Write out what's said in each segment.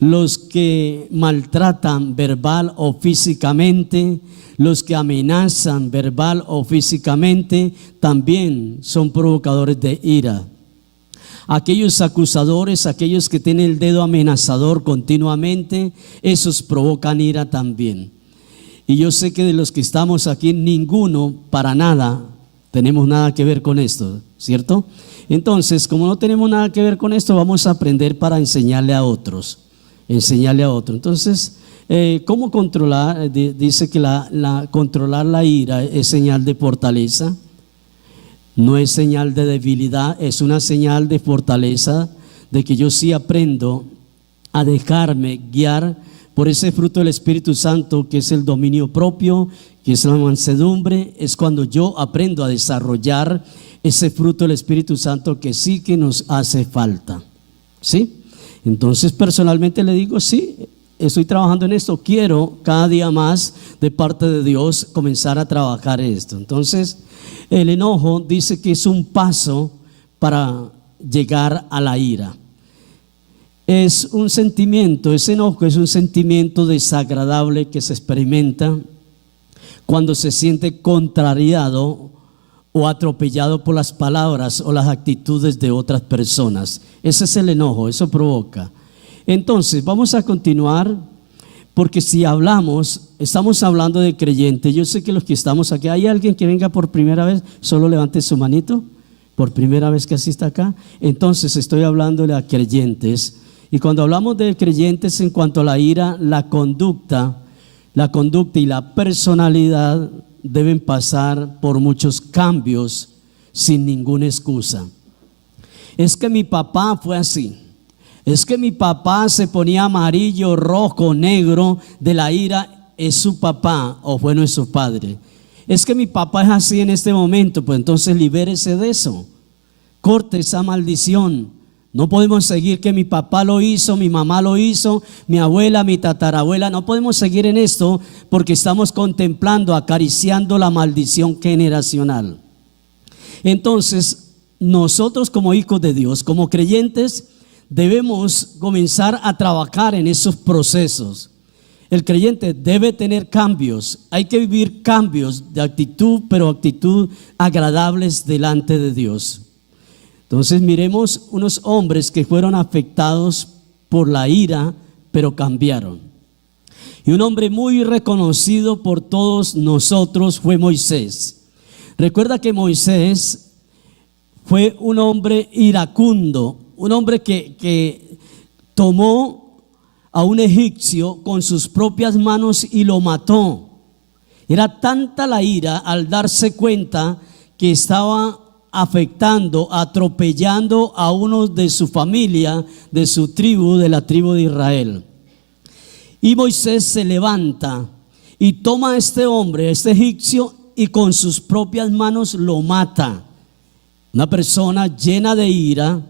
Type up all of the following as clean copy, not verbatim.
los que maltratan verbal o físicamente, los que amenazan verbal o físicamente, también son provocadores de ira. Aquellos acusadores, aquellos que tienen el dedo amenazador continuamente, esos provocan ira también. Y yo sé que de los que estamos aquí, ninguno, para nada, tenemos nada que ver con esto, ¿cierto? Entonces, como no tenemos nada que ver con esto, vamos a aprender para enseñarle a otros. Entonces, ¿cómo controlar? Dice que controlar la ira es señal de fortaleza. No es señal de debilidad, es una señal de fortaleza, de que yo sí aprendo a dejarme guiar por ese fruto del Espíritu Santo, que es el dominio propio, que es la mansedumbre. Es cuando yo aprendo a desarrollar ese fruto del Espíritu Santo que sí que nos hace falta, ¿sí? Entonces, personalmente le digo, sí, estoy trabajando en esto, quiero cada día más de parte de Dios comenzar a trabajar esto. Entonces, el enojo dice que es un paso para llegar a la ira. Es un sentimiento, ese enojo es un sentimiento desagradable que se experimenta cuando se siente contrariado o atropellado por las palabras o las actitudes de otras personas. Ese es el enojo, eso provoca. Entonces, vamos a continuar, porque si estamos hablando de creyentes. Yo sé que los que estamos aquí, ¿hay alguien que venga por primera vez? Solo levante su manito, por primera vez que asista acá. Entonces, estoy hablándole a creyentes. Y cuando hablamos de creyentes en cuanto a la ira, la conducta y la personalidad deben pasar por muchos cambios sin ninguna excusa. Es que mi papá fue así. Es que mi papá se ponía amarillo, rojo, negro de la ira. ¿Es su papá o fue nuestro padre? Es que mi papá es así en este momento. Pues entonces libérese de eso. Corte esa maldición. No podemos seguir que mi papá lo hizo, mi mamá lo hizo, mi abuela, mi tatarabuela. No podemos seguir en esto porque estamos contemplando, acariciando la maldición generacional. Entonces, nosotros como hijos de Dios, como creyentes, debemos comenzar a trabajar en esos procesos. El creyente debe tener cambios. Hay que vivir cambios de actitud, pero actitud agradables delante de Dios. Entonces miremos unos hombres que fueron afectados por la ira, pero cambiaron. Y un hombre muy reconocido por todos nosotros fue Moisés. Recuerda que Moisés fue un hombre iracundo, un hombre que tomó a un egipcio con sus propias manos y lo mató. Era tanta la ira al darse cuenta que estaba afectando, atropellando a uno de su familia, de su tribu, de la tribu de Israel. Y Moisés se levanta y toma a este hombre, a este egipcio, y con sus propias manos lo mata. Una persona llena de ira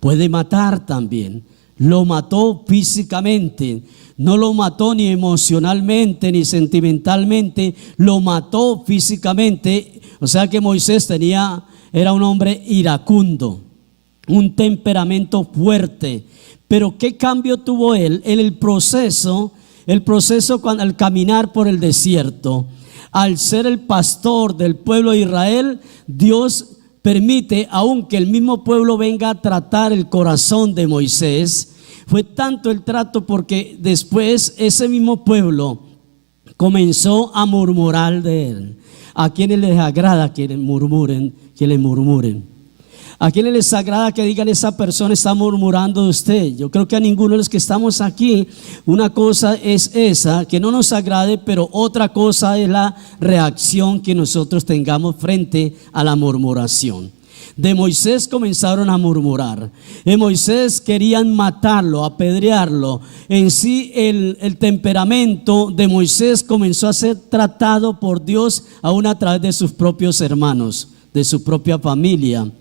puede matar también. Lo mató físicamente, no lo mató ni emocionalmente ni sentimentalmente, lo mató físicamente. O sea que Moisés era un hombre iracundo, un temperamento fuerte. Pero ¿qué cambio tuvo él en el proceso cuando, al caminar por el desierto? Al ser el pastor del pueblo de Israel, Dios permite aún que el mismo pueblo venga a tratar el corazón de Moisés. Fue tanto el trato porque después ese mismo pueblo comenzó a murmurar de él. ¿A quienes les agrada que le murmuren? ¿A quienes les agrada que digan esa persona está murmurando de usted? Yo creo que a ninguno de los que estamos aquí. Una cosa es esa, que no nos agrade, pero otra cosa es la reacción que nosotros tengamos frente a la murmuración. De Moisés comenzaron a murmurar. De Moisés querían matarlo, apedrearlo. En sí el temperamento de Moisés comenzó a ser tratado por Dios aún a través de sus propios hermanos, de su propia familia.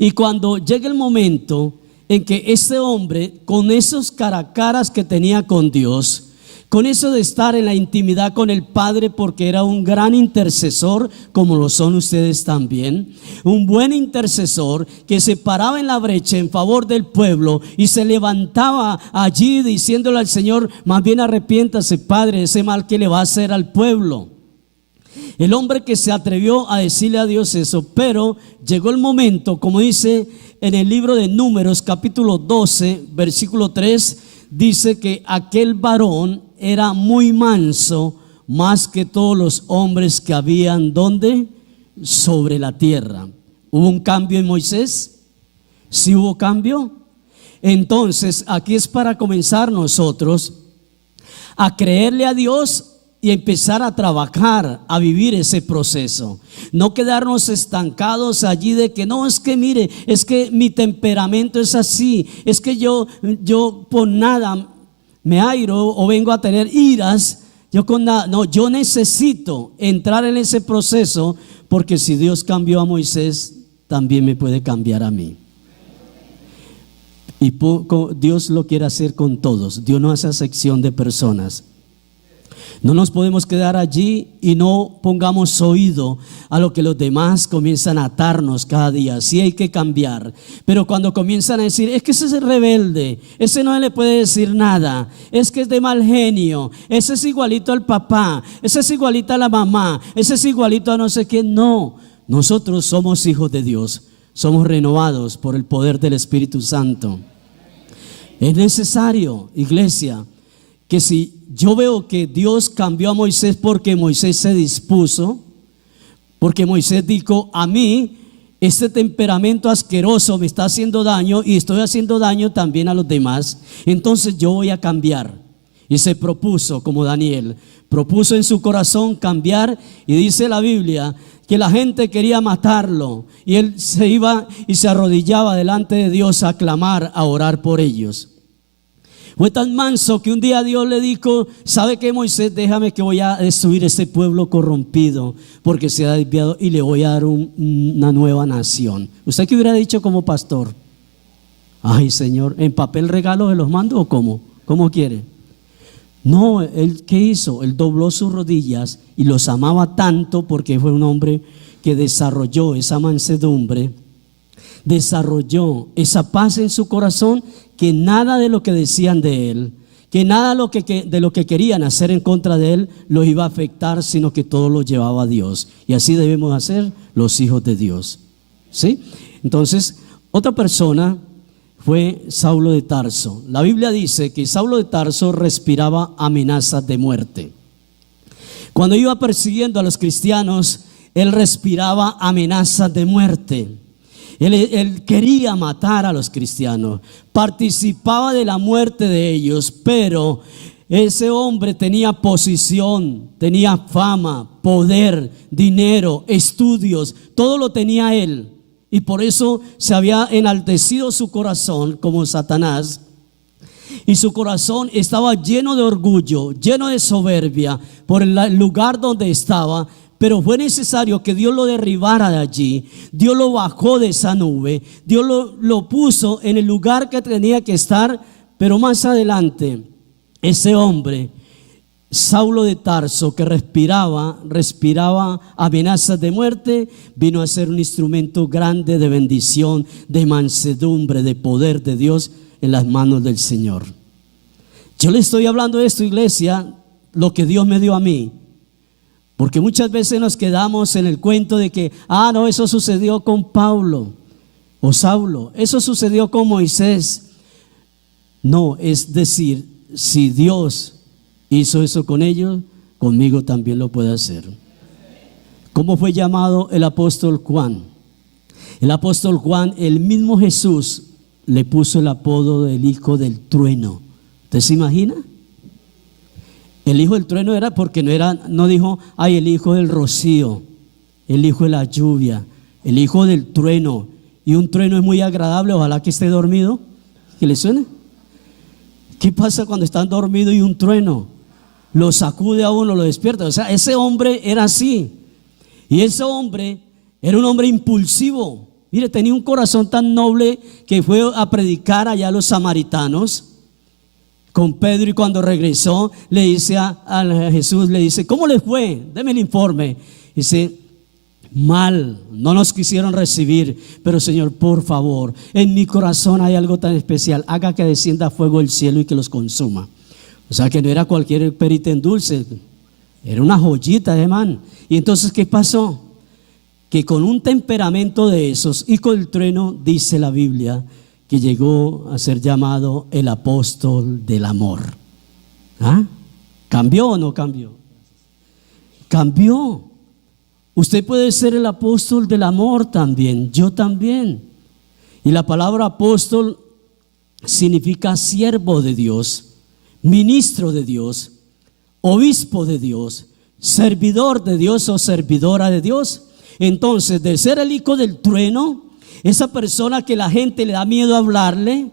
Y cuando llega el momento en que este hombre, con esos cara a caras que tenía con Dios, con eso de estar en la intimidad con el Padre, porque era un gran intercesor, como lo son ustedes también, un buen intercesor que se paraba en la brecha en favor del pueblo y se levantaba allí diciéndole al Señor: más bien arrepiéntase, Padre, de ese mal que le va a hacer al pueblo. El hombre que se atrevió a decirle a Dios eso. Pero llegó el momento, como dice en el libro de Números capítulo 12 versículo 3, dice que aquel varón era muy manso, más que todos los hombres que habían, ¿dónde? Sobre la tierra. ¿Hubo un cambio en Moisés? ¿Sí hubo cambio? Entonces aquí es para comenzar nosotros a creerle a Dios y empezar a trabajar, a vivir ese proceso. No quedarnos estancados allí de que no, es que mire, es que mi temperamento es así, es que yo por nada me airo o vengo a tener iras, yo con nada. No, yo necesito entrar en ese proceso, porque si Dios cambió a Moisés, también me puede cambiar a mí. Y Dios lo quiere hacer con todos. Dios no hace acepción de personas. No nos podemos quedar allí y no pongamos oído a lo que los demás comienzan a atarnos cada día. Sí hay que cambiar, pero cuando comienzan a decir: es que ese es rebelde, ese no le puede decir nada, es que es de mal genio, ese es igualito al papá, ese es igualito a la mamá, ese es igualito a no sé quién. No, nosotros somos hijos de Dios, somos renovados por el poder del Espíritu Santo. Es necesario, iglesia, que si yo veo que Dios cambió a Moisés porque Moisés se dispuso, porque Moisés dijo: a mí este temperamento asqueroso me está haciendo daño y estoy haciendo daño también a los demás, entonces yo voy a cambiar. Y se propuso, como Daniel, propuso en su corazón cambiar. Y dice la Biblia que la gente quería matarlo y él se iba y se arrodillaba delante de Dios a clamar, a orar por ellos. Fue tan manso que un día Dios le dijo: ¿sabe qué, Moisés? Déjame que voy a destruir este pueblo corrompido, porque se ha desviado, y le voy a dar una nueva nación. ¿Usted qué hubiera dicho como pastor? Ay, Señor, ¿en papel regalo se los mando o cómo? ¿Cómo quiere? No, él, ¿qué hizo? Él dobló sus rodillas y los amaba tanto, porque fue un hombre que desarrolló esa mansedumbre, desarrolló esa paz en su corazón, que nada de lo que decían de él, que nada de lo que querían hacer en contra de él lo iba a afectar, sino que todo lo llevaba a Dios. Y así debemos hacer los hijos de Dios, ¿sí? Entonces, otra persona fue Saulo de Tarso. La Biblia dice que Saulo de Tarso respiraba amenazas de muerte. Cuando iba persiguiendo a los cristianos, él respiraba amenazas de muerte. Él quería matar a los cristianos, participaba de la muerte de ellos, pero ese hombre tenía posición, tenía fama, poder, dinero, estudios, todo lo tenía él. Y por eso se había enaltecido su corazón como Satanás. Y su corazón estaba lleno de orgullo, lleno de soberbia por el lugar donde estaba. Pero fue necesario que Dios lo derribara de allí. Dios lo bajó de esa nube. Dios lo puso en el lugar que tenía que estar. Pero más adelante, ese hombre, Saulo de Tarso, que respiraba amenazas de muerte, vino a ser un instrumento grande de bendición, de mansedumbre, de poder de Dios en las manos del Señor. Yo le estoy hablando de esto, iglesia, lo que Dios me dio a mí. Porque muchas veces nos quedamos en el cuento de que, no, eso sucedió con Pablo o Saulo, eso sucedió con Moisés. No, es decir, si Dios hizo eso con ellos, conmigo también lo puede hacer. ¿Cómo fue llamado el apóstol Juan? El apóstol Juan, el mismo Jesús le puso el apodo del hijo del trueno. ¿Usted se imagina? El hijo del trueno era porque no dijo, ay, el hijo del rocío, el hijo de la lluvia, el hijo del trueno. Y un trueno es muy agradable, ojalá que esté dormido. ¿Que le suene? ¿Qué pasa cuando están dormidos y un trueno lo sacude a uno, lo despierta? O sea, ese hombre era así. Y ese hombre era un hombre impulsivo. Mire, tenía un corazón tan noble que fue a predicar allá a los samaritanos. con Pedro, y cuando regresó le dice a Jesús, le dice: ¿cómo les fue? Deme el informe. Dice: mal, no nos quisieron recibir, pero Señor, por favor, en mi corazón hay algo tan especial, haga que descienda fuego del cielo y que los consuma. O sea, que no era cualquier perita en dulce, era una joyita de man. Y entonces, ¿qué pasó? Que con un temperamento de esos y con el trueno, dice la Biblia, que llegó a ser llamado el apóstol del amor. ¿Ah? ¿Cambió o no cambió? Cambió. Usted puede ser el apóstol del amor también, yo también. Y la palabra apóstol significa siervo de Dios, ministro de Dios, obispo de Dios, servidor de Dios o servidora de Dios. Entonces, de ser el hijo del trueno, esa persona que la gente le da miedo hablarle,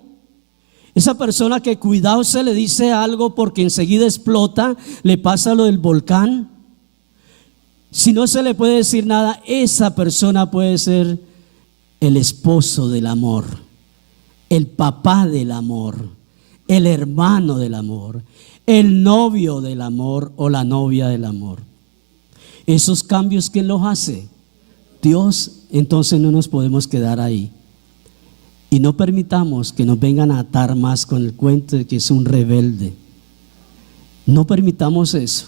esa persona que cuidado se le dice algo porque enseguida explota, le pasa lo del volcán. Si no se le puede decir nada, esa persona puede ser el esposo del amor, el papá del amor, el hermano del amor, el novio del amor o la novia del amor. Esos cambios, ¿quién los hace? Dios. Entonces no nos podemos quedar ahí. Y no permitamos que nos vengan a atar más con el cuento de que es un rebelde. No permitamos eso,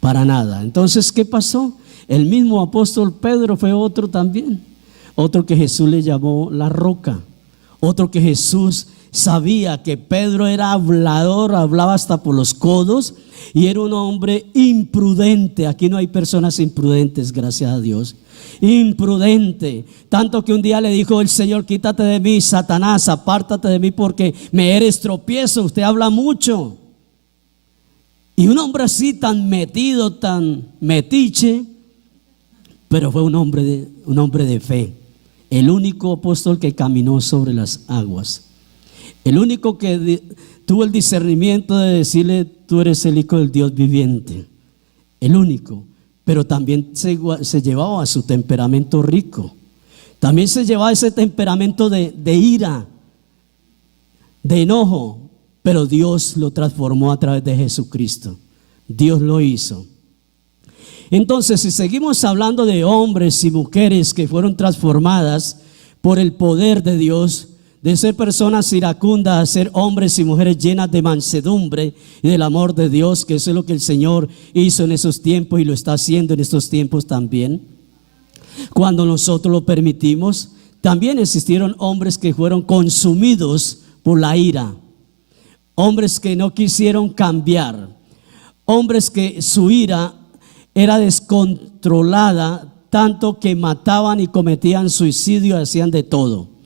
para nada. Entonces, ¿qué pasó? El mismo apóstol Pedro fue otro también. Otro que Jesús le llamó la roca. Otro que Jesús sabía que Pedro era hablador, hablaba hasta por los codos y era un hombre imprudente. Aquí no hay personas imprudentes, gracias a Dios. Imprudente, tanto que un día le dijo el Señor: quítate de mí, Satanás, apártate de mí porque me eres tropiezo, usted habla mucho. Y un hombre así, tan metido, tan metiche, pero fue un hombre de fe, el único apóstol que caminó sobre las aguas, el único que tuvo el discernimiento de decirle: tú eres el hijo del Dios viviente, el único. Pero también se llevaba su temperamento rico, también se llevaba ese temperamento de ira, de enojo, pero Dios lo transformó a través de Jesucristo. Dios lo hizo. Entonces, si seguimos hablando de hombres y mujeres que fueron transformadas por el poder de Dios, de ser personas iracundas a ser hombres y mujeres llenas de mansedumbre y del amor de Dios, que eso es lo que el Señor hizo en esos tiempos y lo está haciendo en estos tiempos también. Cuando nosotros lo permitimos, también existieron hombres que fueron consumidos por la ira, hombres que no quisieron cambiar, hombres que su ira era descontrolada, tanto que mataban y cometían suicidio, hacían de todo.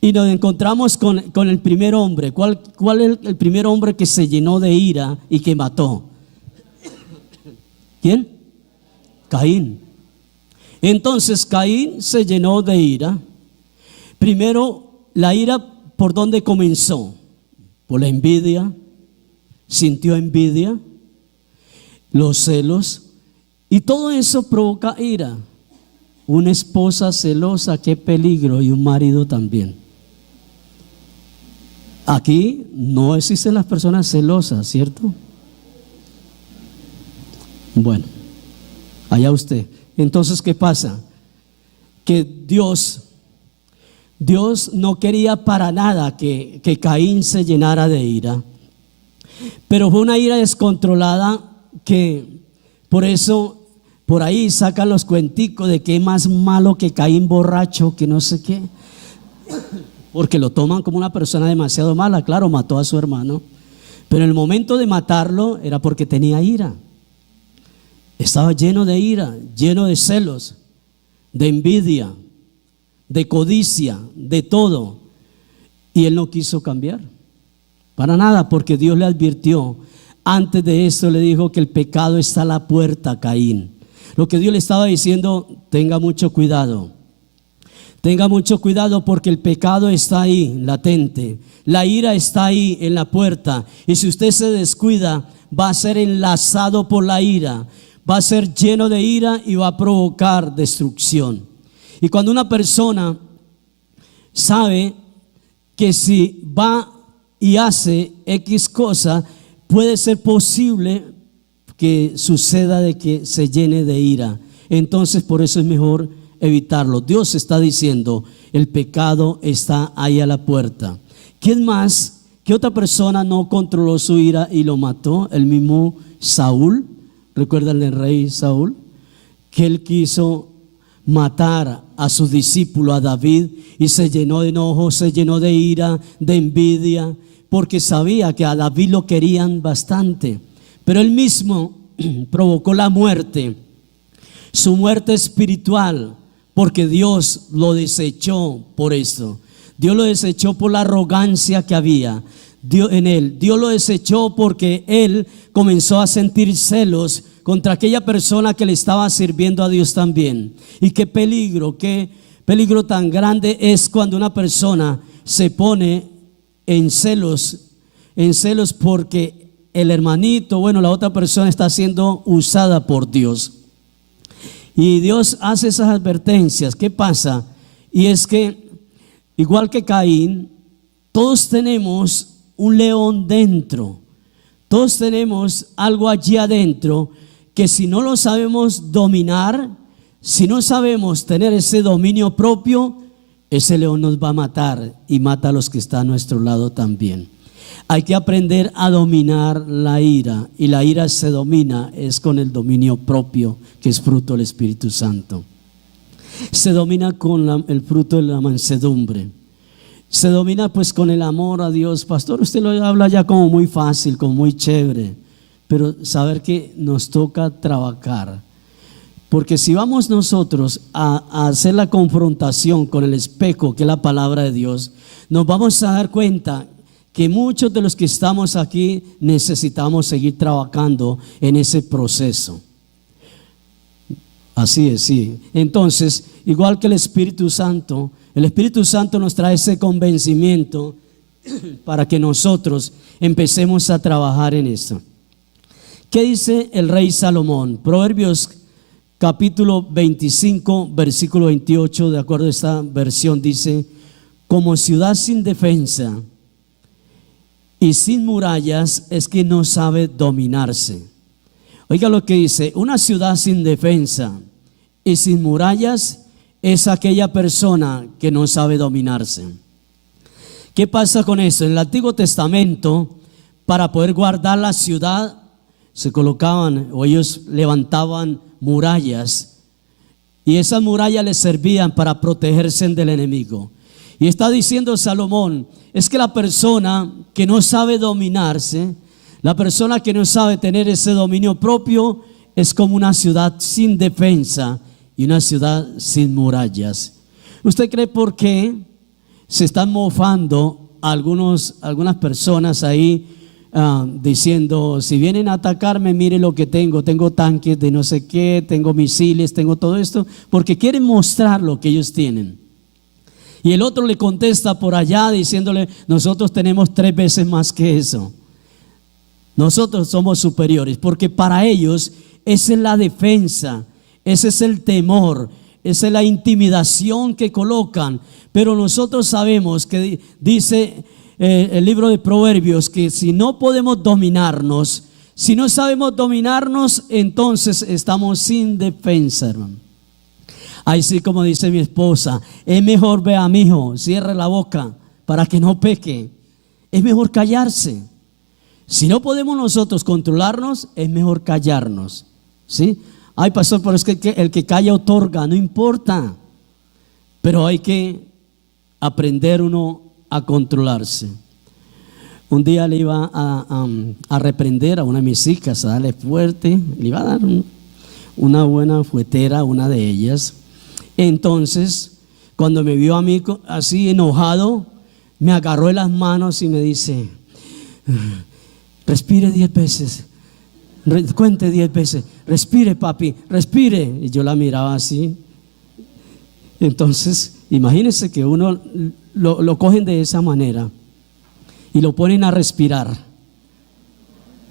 Y nos encontramos con el primer hombre. ¿Cuál es el primer hombre que se llenó de ira y que mató? ¿Quién? Caín. Entonces Caín se llenó de ira. Primero, la ira, ¿por dónde comenzó? Por la envidia. Sintió envidia, los celos, y todo eso provoca ira. Una esposa celosa, qué peligro, y un marido también. Aquí no existen las personas celosas, ¿cierto? Bueno, allá usted. Entonces, ¿qué pasa? Que Dios no quería para nada que Caín se llenara de ira, pero fue una ira descontrolada que por eso por ahí sacan los cuenticos de que es más malo que Caín borracho, que no sé qué, porque lo toman como una persona demasiado mala. Claro, mató a su hermano, pero en el momento de matarlo era porque tenía ira. Estaba lleno de ira, lleno de celos, de envidia, de codicia, de todo. Y él no quiso cambiar para nada, porque Dios le advirtió. Antes de esto le dijo que el pecado está a la puerta, Caín. Lo que Dios le estaba diciendo: tenga mucho cuidado. Tenga mucho cuidado porque el pecado está ahí, latente. La ira está ahí en la puerta. Y si usted se descuida, va a ser enlazado por la ira. Va a ser lleno de ira y va a provocar destrucción. Y cuando una persona sabe que si va y hace X cosa, puede ser posible que suceda de que se llene de ira. Entonces por eso es mejor evitarlo. Dios está diciendo, el pecado está ahí a la puerta. ¿Quién más? ¿Qué otra persona no controló su ira y lo mató? El mismo Saúl. ¿Recuerdan el rey Saúl? Que él quiso matar a su discípulo, a David, y se llenó de enojo, se llenó de ira, de envidia, porque sabía que a David lo querían bastante. Pero él mismo provocó la muerte, su muerte espiritual, porque Dios lo desechó por esto. Dios lo desechó por la arrogancia que había en él. Dios lo desechó porque él comenzó a sentir celos contra aquella persona que le estaba sirviendo a Dios también. Y qué peligro tan grande es cuando una persona se pone en celos porque el hermanito, la otra persona está siendo usada por Dios. Y Dios hace esas advertencias. ¿Qué pasa? Y es que, igual que Caín, todos tenemos un león dentro. Todos tenemos algo allí adentro que si no lo sabemos dominar, si no sabemos tener ese dominio propio, ese león nos va a matar y mata a los que están a nuestro lado también. Hay que aprender a dominar la ira, y la ira se domina es con el dominio propio, que es fruto del Espíritu Santo. Se domina con el fruto de la mansedumbre. Se domina pues con el amor a Dios. Pastor, usted lo habla ya como muy fácil, como muy chévere, pero saber que nos toca trabajar. Porque si vamos nosotros a hacer la confrontación con el espejo, que es la palabra de Dios, nos vamos a dar cuenta que muchos de los que estamos aquí necesitamos seguir trabajando en ese proceso. Así es, sí. Entonces, igual que el Espíritu Santo nos trae ese convencimiento para que nosotros empecemos a trabajar en esto. ¿Qué dice el rey Salomón? Proverbios capítulo 25, versículo 28, de acuerdo a esta versión, dice: como ciudad sin defensa y sin murallas es que no sabe dominarse. Oiga lo que dice: una ciudad sin defensa y sin murallas es aquella persona que no sabe dominarse. ¿Qué pasa con eso? En el Antiguo Testamento, para poder guardar la ciudad, se colocaban, o ellos levantaban murallas, y esas murallas les servían para protegerse del enemigo. Y está diciendo Salomón, es que la persona que no sabe dominarse, la persona que no sabe tener ese dominio propio, es como una ciudad sin defensa y una ciudad sin murallas. ¿Usted cree por qué se están mofando algunas personas ahí diciendo: si vienen a atacarme, mire lo que tengo tanques de no sé qué, tengo misiles, tengo todo esto? Porque quieren mostrar lo que ellos tienen. Y el otro le contesta por allá diciéndole: nosotros tenemos 3 veces más que eso, nosotros somos superiores. Porque para ellos esa es la defensa, ese es el temor, esa es la intimidación que colocan. Pero nosotros sabemos que dice el libro de Proverbios que si no podemos dominarnos, si no sabemos dominarnos, entonces estamos sin defensa, hermano. Ahí sí, como dice mi esposa, es mejor, vea, mijo, cierre la boca para que no peque. Es mejor callarse. Si no podemos nosotros controlarnos, es mejor callarnos, ¿sí? Ay, pastor, pero es que el que calla otorga. No importa, pero hay que aprender uno a controlarse. Un día le iba a reprender a una de mis hijas, a darle fuerte, le iba a dar una buena fuetera a una de ellas. Entonces, cuando me vio a mí así enojado, me agarró de las manos y me dice: respire 10 veces, cuente 10 veces, respire, papi, respire. Y yo la miraba así. Entonces, imagínense que uno lo cogen de esa manera y lo ponen a respirar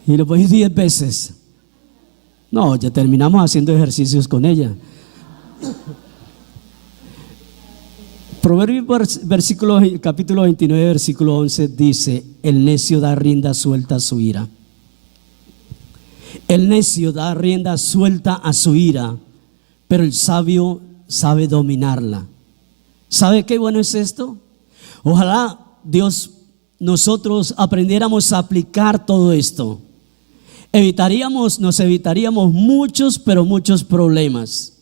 y lo ponen 10 veces. No, ya terminamos haciendo ejercicios con ella. Proverbios capítulo 29, versículo 11 dice: el necio da rienda suelta a su ira. El necio da rienda suelta a su ira, pero el sabio sabe dominarla. ¿Sabe qué bueno es esto? Ojalá nosotros aprendiéramos a aplicar todo esto. Nos evitaríamos muchos, pero muchos problemas.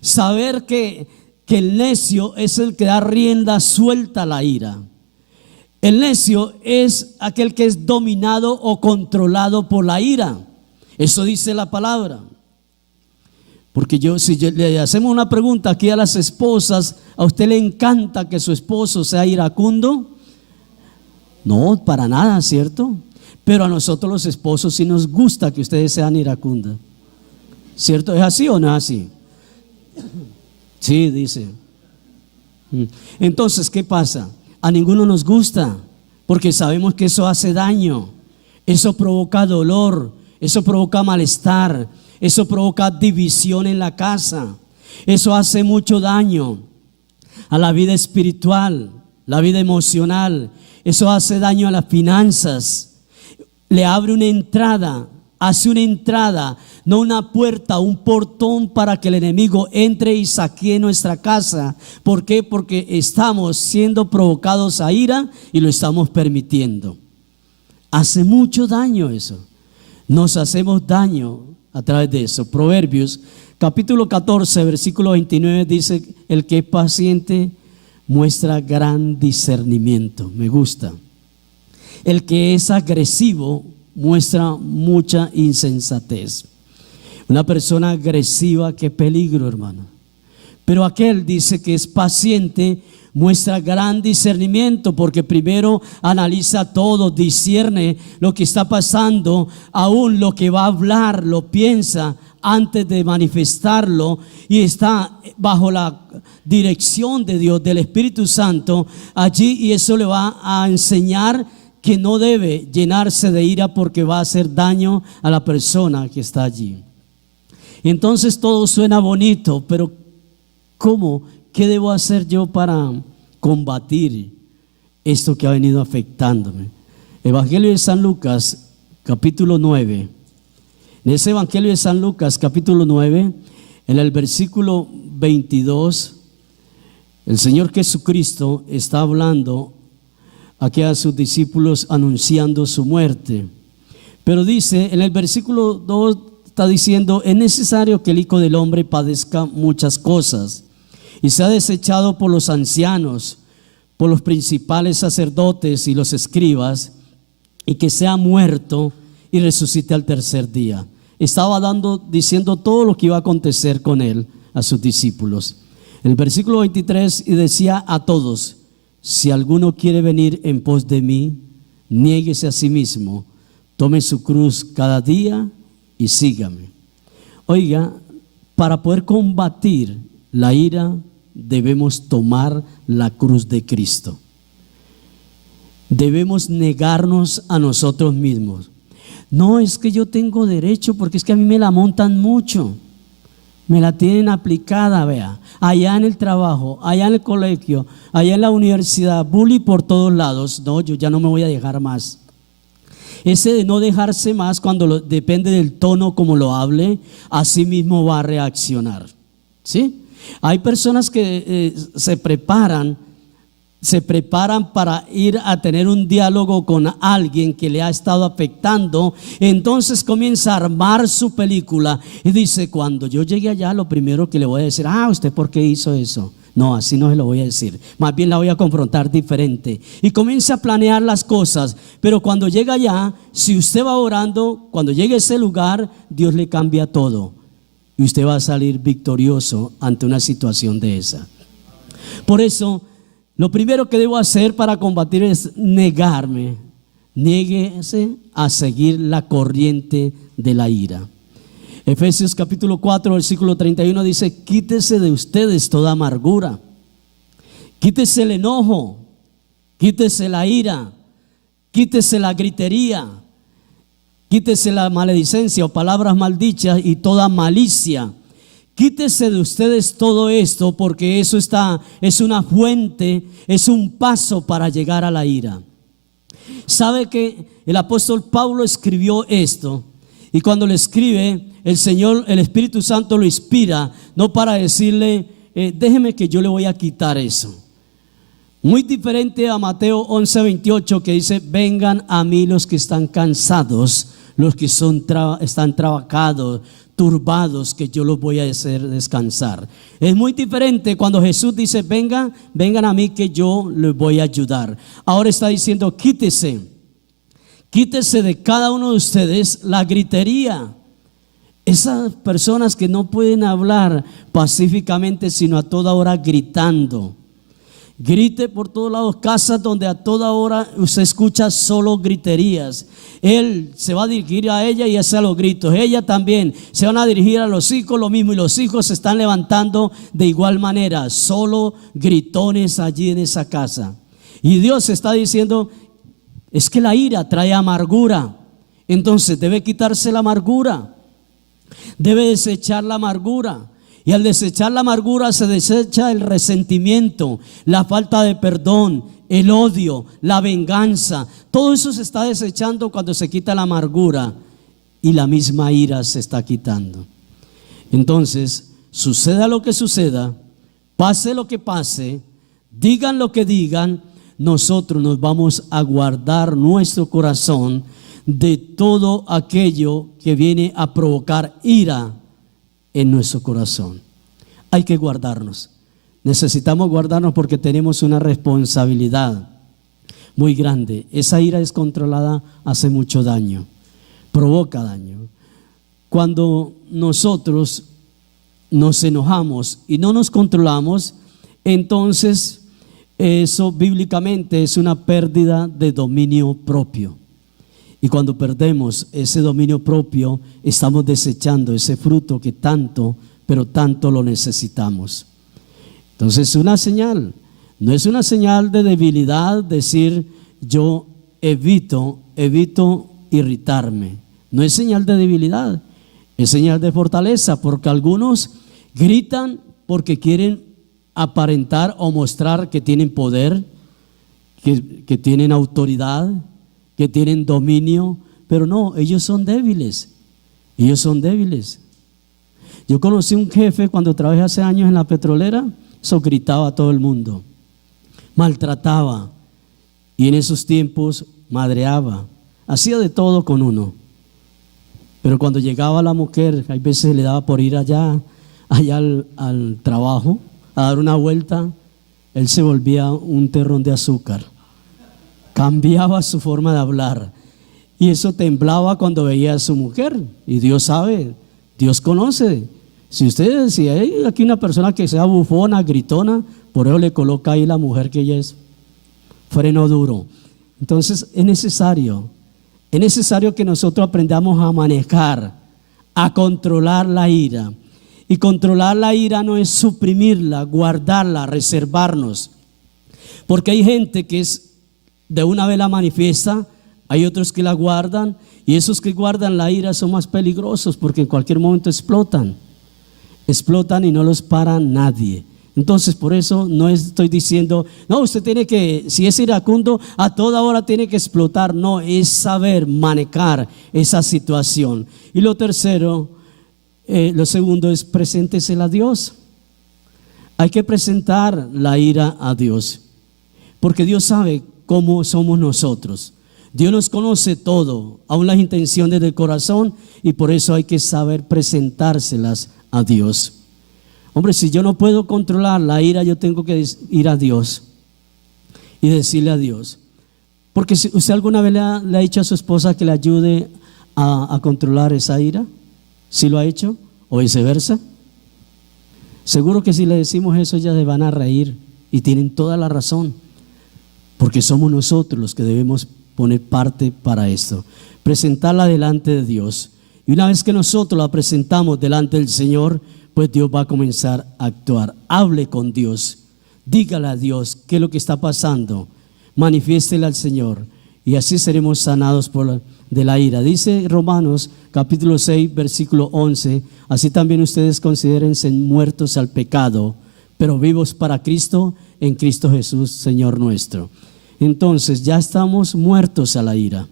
Saber que el necio es el que da rienda suelta a la ira. El necio es aquel que es dominado o controlado por la ira. Eso dice la palabra. Porque si le hacemos una pregunta aquí a las esposas, ¿a usted le encanta que su esposo sea iracundo? No, para nada, ¿cierto? Pero a nosotros los esposos sí nos gusta que ustedes sean iracundos, ¿cierto? ¿Es así o no es así? Sí, dice. Entonces, ¿qué pasa? A ninguno nos gusta, porque sabemos que eso hace daño, eso provoca dolor, eso provoca malestar, eso provoca división en la casa, eso hace mucho daño a la vida espiritual, la vida emocional, eso hace daño a las finanzas. Le abre una entrada, hace una entrada, no una puerta, un portón para que el enemigo entre y saquee nuestra casa. ¿Por qué? Porque estamos siendo provocados a ira y lo estamos permitiendo. Hace mucho daño eso. Nos hacemos daño a través de eso. Proverbios capítulo 14 versículo 29 dice: el que es paciente muestra gran discernimiento. Me gusta. El que es agresivo muestra mucha insensatez. Una persona agresiva, qué peligro, hermano. Pero aquel, dice, que es paciente muestra gran discernimiento, porque primero analiza todo, discierne lo que está pasando, aún lo que va a hablar, lo piensa antes de manifestarlo, y está bajo la dirección de Dios, del Espíritu Santo allí, y eso le va a enseñar que no debe llenarse de ira, porque va a hacer daño a la persona que está allí. Entonces todo suena bonito, pero ¿cómo? ¿Qué debo hacer yo para combatir esto que ha venido afectándome? Evangelio de San Lucas, capítulo 9. En ese Evangelio de San Lucas, capítulo 9, en el versículo 22, el Señor Jesucristo está hablando aquí a sus discípulos, anunciando su muerte. Pero dice, en el versículo 2 está diciendo: es necesario que el Hijo del Hombre padezca muchas cosas y sea desechado por los ancianos, por los principales sacerdotes y los escribas, y que sea muerto y resucite al tercer día. Estaba diciendo todo lo que iba a acontecer con él a sus discípulos. En el versículo 23, y decía a todos: si alguno quiere venir en pos de mí, niéguese a sí mismo, tome su cruz cada día y sígame. Oiga, para poder combatir la ira debemos tomar la cruz de Cristo. Debemos negarnos a nosotros mismos. No es que yo tengo derecho, porque es que a mí me la montan mucho, me la tienen aplicada, vea, allá en el trabajo, allá en el colegio, allá en la universidad, bullying por todos lados. No, yo ya no me voy a dejar más. Ese de no dejarse más, cuando depende del tono como lo hable, así mismo va a reaccionar, ¿sí? Hay personas que se preparan para ir a tener un diálogo con alguien que le ha estado afectando. Entonces comienza a armar su película y dice: cuando yo llegue allá, lo primero que le voy a decir: ¿usted por qué hizo eso? No, así no se lo voy a decir, más bien la voy a confrontar diferente. Y comienza a planear las cosas. Pero cuando llega allá, si usted va orando, cuando llegue a ese lugar, Dios le cambia todo y usted va a salir victorioso ante una situación de esa. Por eso, lo primero que debo hacer para combatir es negarme. Niéguese a seguir la corriente de la ira. Efesios capítulo 4 versículo 31 dice: quítese de ustedes toda amargura, quítese el enojo, quítese la ira, quítese la gritería, quítese la maledicencia o palabras maldichas y toda malicia. Quítese de ustedes todo esto, porque eso es una fuente, es un paso para llegar a la ira. Sabe que el apóstol Pablo escribió esto, y cuando lo escribe, el Espíritu Santo lo inspira, no para decirle, déjeme que yo le voy a quitar eso. Muy diferente a Mateo 11:28, que dice, vengan a mí los que están cansados, los que están trabajados, turbados, que yo los voy a hacer descansar. Es muy diferente cuando Jesús dice, vengan a mí que yo les voy a ayudar. Ahora está diciendo, quítese de cada uno de ustedes la gritería. Esas personas que no pueden hablar pacíficamente, sino a toda hora gritando. Grite por todos lados, casas donde a toda hora usted escucha solo griterías. Él se va a dirigir a ella y hace los gritos. Ella también se van a dirigir a los hijos, lo mismo. Y los hijos se están levantando de igual manera. Solo gritones allí en esa casa. Y Dios está diciendo, es que la ira trae amargura. Entonces debe quitarse la amargura. Debe desechar la amargura. Y al desechar la amargura se desecha el resentimiento, la falta de perdón, el odio, la venganza. Todo eso se está desechando cuando se quita la amargura, y la misma ira se está quitando. Entonces, suceda lo que suceda, pase lo que pase, digan lo que digan, nosotros nos vamos a guardar nuestro corazón de todo aquello que viene a provocar ira en nuestro corazón. Hay que guardarnos. Necesitamos guardarnos porque tenemos una responsabilidad muy grande. Esa ira descontrolada hace mucho daño, provoca daño. Cuando nosotros nos enojamos y no nos controlamos, entonces eso bíblicamente es una pérdida de dominio propio. Y cuando perdemos ese dominio propio, estamos desechando ese fruto que tanto, pero tanto lo necesitamos. Entonces es una señal, no es una señal de debilidad decir yo evito irritarme. No es señal de debilidad, es señal de fortaleza, porque algunos gritan porque quieren aparentar o mostrar que tienen poder, que tienen autoridad, que tienen dominio, pero no, ellos son débiles. Yo conocí un jefe cuando trabajé hace años en la petrolera, eso gritaba a todo el mundo, maltrataba, y en esos tiempos madreaba, hacía de todo con uno. Pero cuando llegaba la mujer, hay veces le daba por ir allá al trabajo, a dar una vuelta, él se volvía un terrón de azúcar. Cambiaba su forma de hablar, y eso temblaba cuando veía a su mujer. Y Dios sabe, Dios conoce. Si hay aquí una persona que sea bufona, gritona, por eso le coloca ahí la mujer que ella es freno duro. Entonces es necesario que nosotros aprendamos a manejar, a controlar la ira. Y controlar la ira no es suprimirla, guardarla, reservarnos. Porque hay gente que de una vez la manifiesta, hay otros que la guardan, y esos que guardan la ira son más peligrosos porque en cualquier momento explotan y no los para nadie. Entonces por eso no estoy diciendo, no, usted tiene que, si es iracundo, a toda hora tiene que explotar. No, es saber manejar esa situación. Y lo segundo es preséntesela a Dios. Hay que presentar la ira a Dios, porque Dios sabe cómo somos nosotros. Dios nos conoce todo, aún las intenciones del corazón, y por eso hay que saber presentárselas a Dios. Hombre, si yo no puedo controlar la ira, yo tengo que ir a Dios y decirle a Dios. Porque si usted alguna vez le ha dicho a su esposa que le ayude a controlar esa ira, ¿sí lo ha hecho? ¿O viceversa? Seguro que si le decimos eso, ellas se van a reír, y tienen toda la razón. Porque somos nosotros los que debemos poner parte para esto, presentarla delante de Dios. Y una vez que nosotros la presentamos delante del Señor, pues Dios va a comenzar a actuar. Hable con Dios, dígale a Dios qué es lo que está pasando, manifiéstele al Señor, y así seremos sanados por de la ira. Dice Romanos capítulo 6 versículo 11: así también ustedes considérense muertos al pecado, pero vivos para Cristo, en Cristo Jesús, Señor nuestro. Entonces ya estamos muertos a la ira.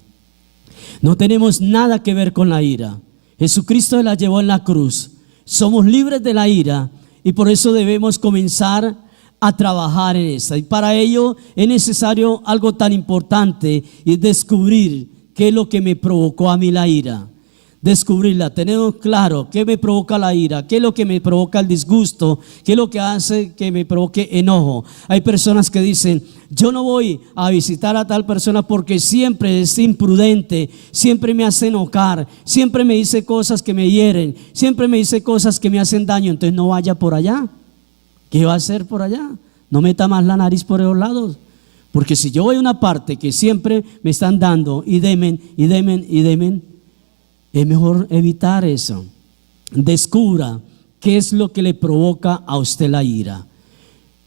No tenemos nada que ver con la ira. Jesucristo la llevó en la cruz. Somos libres de la ira y por eso debemos comenzar a trabajar en esa. Y para ello es necesario algo tan importante, y es descubrir qué es lo que me provocó a mí la ira. Descubrirla, tener claro qué me provoca la ira, qué es lo que me provoca el disgusto, qué es lo que hace que me provoque enojo. Hay personas que dicen: yo no voy a visitar a tal persona porque siempre es imprudente, siempre me hace enojar, siempre me dice cosas que me hieren, siempre me dice cosas que me hacen daño, entonces no vaya por allá. ¿Qué va a hacer por allá? No meta más la nariz por esos lados. Porque si yo voy a una parte que siempre me están dando y demen, y demen, y demen, es mejor evitar eso. Descubra qué es lo que le provoca a usted la ira.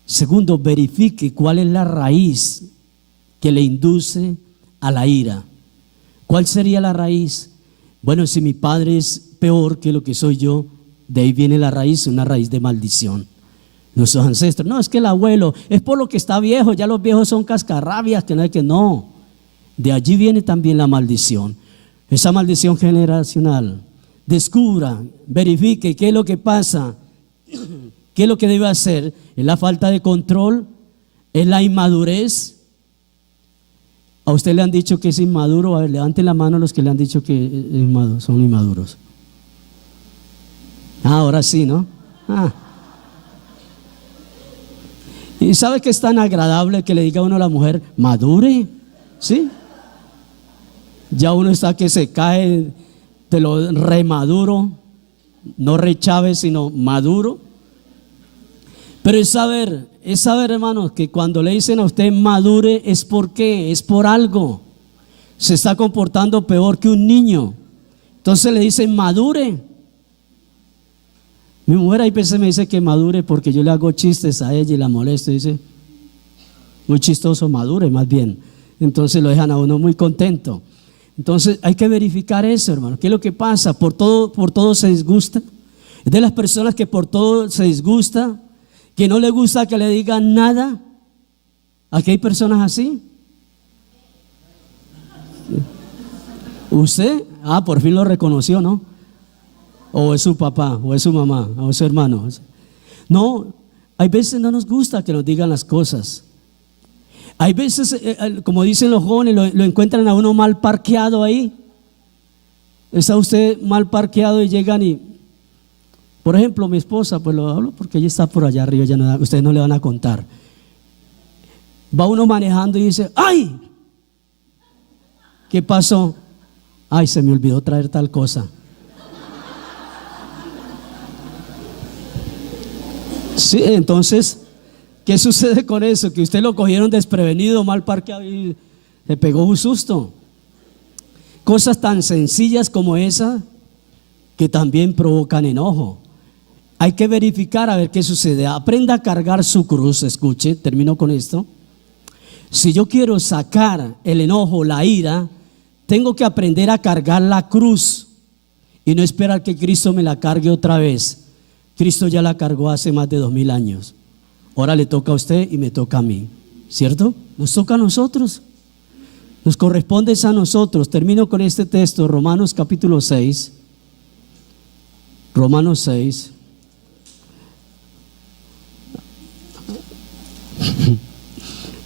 Segundo, verifique cuál es la raíz que le induce a la ira. ¿Cuál sería la raíz? Bueno, si mi padre es peor que lo que soy yo, de ahí viene la raíz, una raíz de maldición. Nuestros ancestros: no, es que el abuelo es por lo que está viejo, ya los viejos son cascarrabias, que no hay que. No, de allí viene también la maldición, esa maldición generacional. Descubra, verifique qué es lo que pasa, qué es lo que debe hacer. ¿Es la falta de control? ¿Es la inmadurez? ¿A usted le han dicho que es inmaduro? A ver, levanten la mano los que le han dicho que son inmaduros. Ahora sí, ¿no? ¿Y sabe que es tan agradable que le diga a uno a la mujer: madure? ¿Sí? Ya uno está que se cae de lo remaduro, no rechave sino maduro. Pero es saber, hermanos, que cuando le dicen a usted madure, es porque es por algo. Se está comportando peor que un niño, entonces le dicen madure. Mi mujer hay veces me dice que madure porque yo le hago chistes a ella y la molesto. Dice: muy chistoso, madure más bien. Entonces lo dejan a uno muy contento. Entonces hay que verificar eso, hermano. ¿Qué es lo que pasa? ¿Por todo se disgusta? Es de las personas que por todo se disgusta, que no le gusta que le digan nada. Aquí hay personas así. ¿Usted? Por fin lo reconoció, ¿no? O es su papá, o es su mamá, o es su hermano. No, hay veces no nos gusta que nos digan las cosas. Hay veces, como dicen los jóvenes, lo encuentran a uno mal parqueado ahí. Está usted mal parqueado y llegan y, por ejemplo, mi esposa, pues lo hablo porque ella está por allá arriba, ustedes no le van a contar. Va uno manejando y dice: ¡ay! ¿Qué pasó? ¡Ay, se me olvidó traer tal cosa! Sí, entonces, ¿qué sucede con eso? Que usted lo cogieron desprevenido, mal parqueado y le pegó un susto. Cosas tan sencillas como esa que también provocan enojo. Hay que verificar a ver qué sucede. Aprenda a cargar su cruz. Escuche, termino con esto. Si yo quiero sacar el enojo, la ira, tengo que aprender a cargar la cruz y no esperar que Cristo me la cargue otra vez. Cristo ya la cargó hace más de 2000 años. Ahora le toca a usted y me toca a mí, ¿cierto? Nos toca a nosotros, nos corresponde a nosotros. Termino con este texto, Romanos capítulo 6. Romanos 6.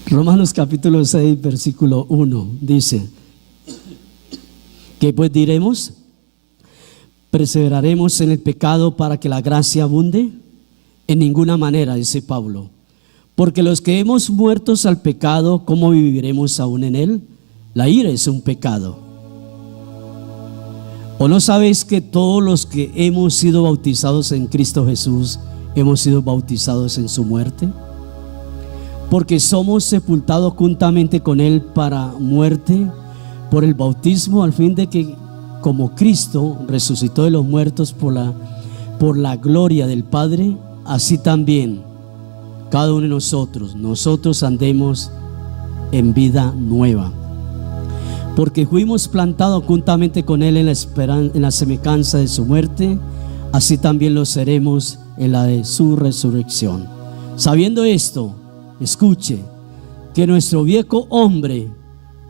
Romanos capítulo 6 versículo 1 dice: ¿qué pues diremos? ¿Perseveraremos en el pecado para que la gracia abunde? En ninguna manera, dice Pablo. Porque los que hemos muerto al pecado, ¿cómo viviremos aún en él? La ira es un pecado. ¿O no sabéis que todos los que hemos sido bautizados en Cristo Jesús hemos sido bautizados en su muerte? Porque somos sepultados juntamente con él para muerte por el bautismo, al fin de que, como Cristo resucitó de los muertos por la gloria del Padre, así también cada uno de nosotros andemos en vida nueva. Porque fuimos plantados juntamente con Él en la semejanza de su muerte, así también lo seremos en la de su resurrección. Sabiendo esto, escuche, que nuestro viejo hombre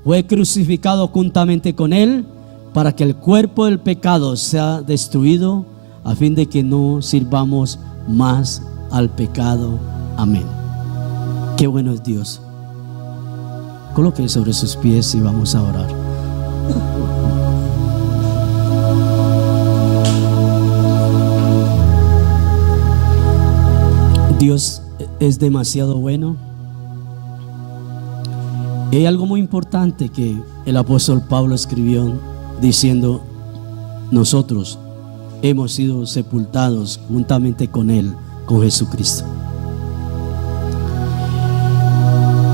fue crucificado juntamente con Él, para que el cuerpo del pecado sea destruido, a fin de que no sirvamos más al pecado. Amén. Qué bueno es Dios. Coloque sobre sus pies y vamos a orar. Dios es demasiado bueno. Hay algo muy importante que el apóstol Pablo escribió diciendo: nosotros hemos sido sepultados juntamente con Él, con Jesucristo.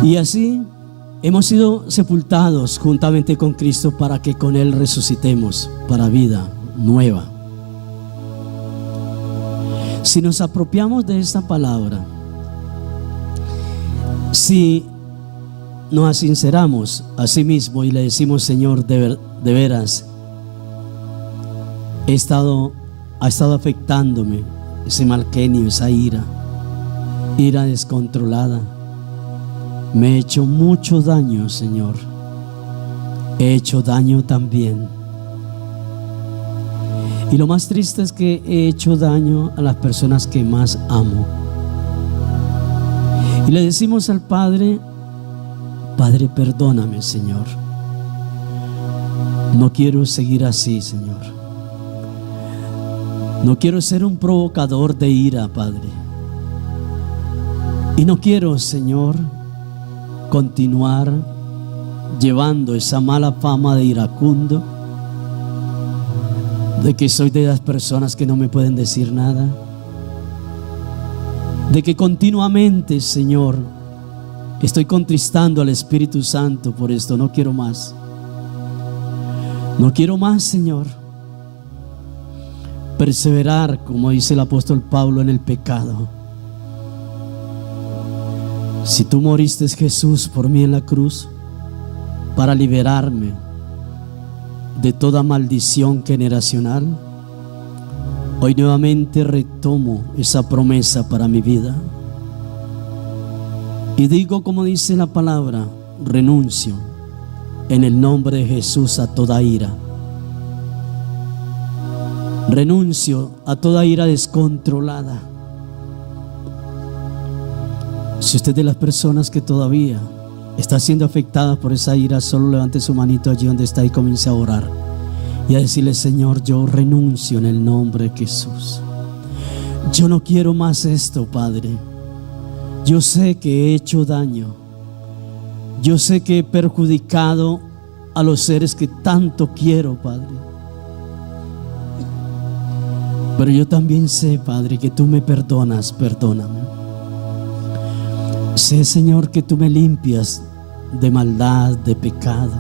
Y así hemos sido sepultados juntamente con Cristo para que con Él resucitemos para vida nueva. Si nos apropiamos de esta palabra, si nos sinceramos a sí mismo y le decimos: Señor, de veras ha estado afectándome ese mal genio, esa ira descontrolada. Me he hecho mucho daño, Señor. He hecho daño también. Y lo más triste es que he hecho daño a las personas que más amo. Y le decimos al Padre: Padre, perdóname, Señor. No quiero seguir así, Señor. No quiero ser un provocador de ira, Padre. Y no quiero, Señor, continuar llevando esa mala fama de iracundo, de que soy de las personas que no me pueden decir nada, de que continuamente, Señor, estoy contristando al Espíritu Santo por esto. No quiero más. No quiero más, Señor, perseverar, como dice el apóstol Pablo, en el pecado. Si tú moriste, Jesús, por mí en la cruz, para liberarme de toda maldición generacional, hoy nuevamente retomo esa promesa para mi vida. Y digo, como dice la palabra: renuncio en el nombre de Jesús a toda ira. Renuncio a toda ira descontrolada. Si usted es de las personas que todavía está siendo afectada por esa ira, solo levante su manito allí donde está y comience a orar y a decirle: Señor, yo renuncio en el nombre de Jesús. Yo no quiero más esto, Padre. Yo sé que he hecho daño. Yo sé que he perjudicado a los seres que tanto quiero, Padre. Pero yo también sé, Padre, que tú me perdonas. Perdóname. Sé, Señor, que tú me limpias de maldad, de pecado.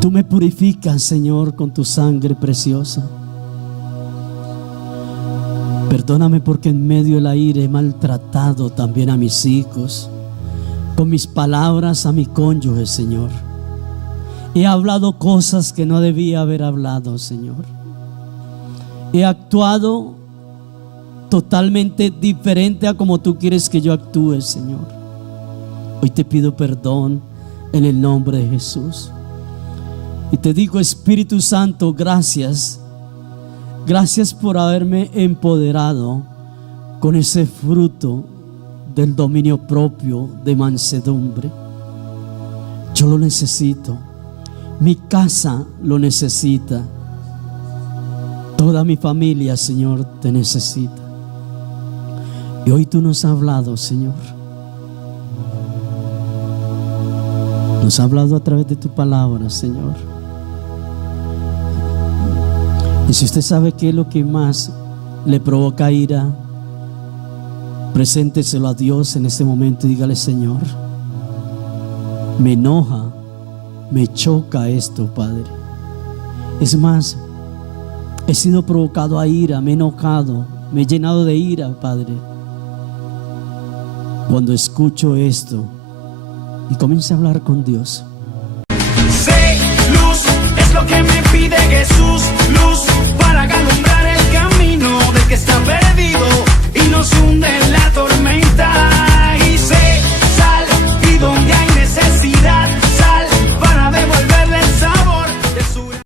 Tú me purificas, Señor, con tu sangre preciosa. Perdóname porque en medio de la ira he maltratado también a mis hijos, con mis palabras a mi cónyuge, Señor. He hablado cosas que no debía haber hablado, Señor. He actuado totalmente diferente a como tú quieres que yo actúe, Señor. Hoy te pido perdón en el nombre de Jesús. Y te digo: Espíritu Santo, gracias. Gracias por haberme empoderado con ese fruto del dominio propio, de mansedumbre. Yo lo necesito. Mi casa lo necesita. Toda mi familia, Señor, te necesita. Y hoy tú nos has hablado, Señor. Nos has hablado a través de tu palabra, Señor. Y si usted sabe qué es lo que más le provoca ira, presénteselo a Dios en este momento y dígale: Señor, me enoja, me choca esto, Padre. Es más, he sido provocado a ira, me he enojado, me he llenado de ira, Padre. Cuando escucho esto y comience a hablar con Dios. lo que me pide Jesús, luz,